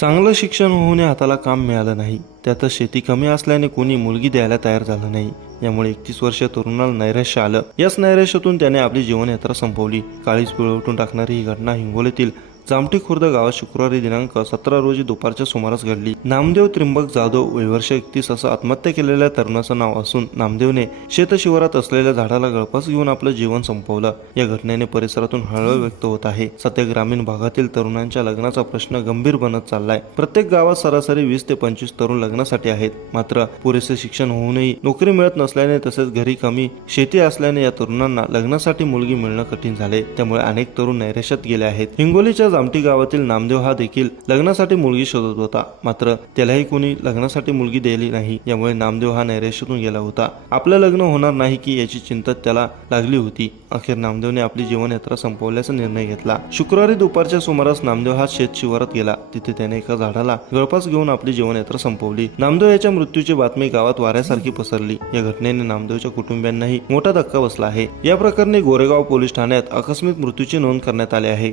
चांगलं शिक्षण होऊनही हाताला काम मिळालं नाही, त्यातच शेती कमी असल्याने कोणी मुलगी द्यायला तयार झालं नाही. यामुळे 31 वर्षीय तरुणाला नैराश्य आलं. याच नैराश्यातून त्याने आपली जीवनयात्रा संपवली. काळीज पिळवटून टाकणारी ही घटना हिंगोलीतील जामठी खुर्द गावात शुक्रवारी दिनांक 17 रोजी दुपारच्या सुमारास घडली. नामदेव त्रिंबक जाधव वय वर्ष 31 असं आत्महत्या केलेल्या तरुणाचं नाव असून नामदेवने शेतशिवारात असलेल्या झाडाला गळफास घेऊन आपलं जीवन संपवलं. या घटनेने परिसरातून हळहळ व्यक्त होत आहे. सध्या ग्रामीण भागातील तरुणांच्या लग्नाचा प्रश्न गंभीर बनत चाललाय. प्रत्येक गावात सरासरी 20 ते 25 तरुण लग्नासाठी आहेत. मात्र पुरेसे शिक्षण होऊनही नोकरी मिळत नसल्याने तसेच घरी कमी शेती असल्याने या तरुणांना लग्नासाठी मुलगी मिळणं कठीण झाले. त्यामुळे अनेक तरुण नैराश्यात गेले आहेत. हिंगोलीच्या जामठी गावातील नामदेव हा देखील लग्नासाठी मुलगी शोधत होता. मात्र त्यालाही कोणी लग्नासाठी मुलगी दिली नाही. यामुळे नामदेव हा नैराश्यातून गेला होता. आपलं लग्न होणार नाही की याची चिंता त्याला लागली होती. अखेर नामदेवने आपली जीवनयात्रा संपवल्याचा निर्णय घेतला. शुक्रवारी दुपारच्या सुमारास नामदेव हा शेत शिवारात गेला. तिथे त्याने एका झाडाला गळफास घेऊन आपली जीवनयात्रा संपवली. नामदेव याच्या मृत्यूची बातमी गावात वाऱ्यासारखी पसरली. या घटनेने नामदेवच्या कुटुंबियांनाही मोठा धक्का बसला आहे. या प्रकरणी गोरेगाव पोलीस ठाण्यात आकस्मिक मृत्यूची नोंद करण्यात आली आहे.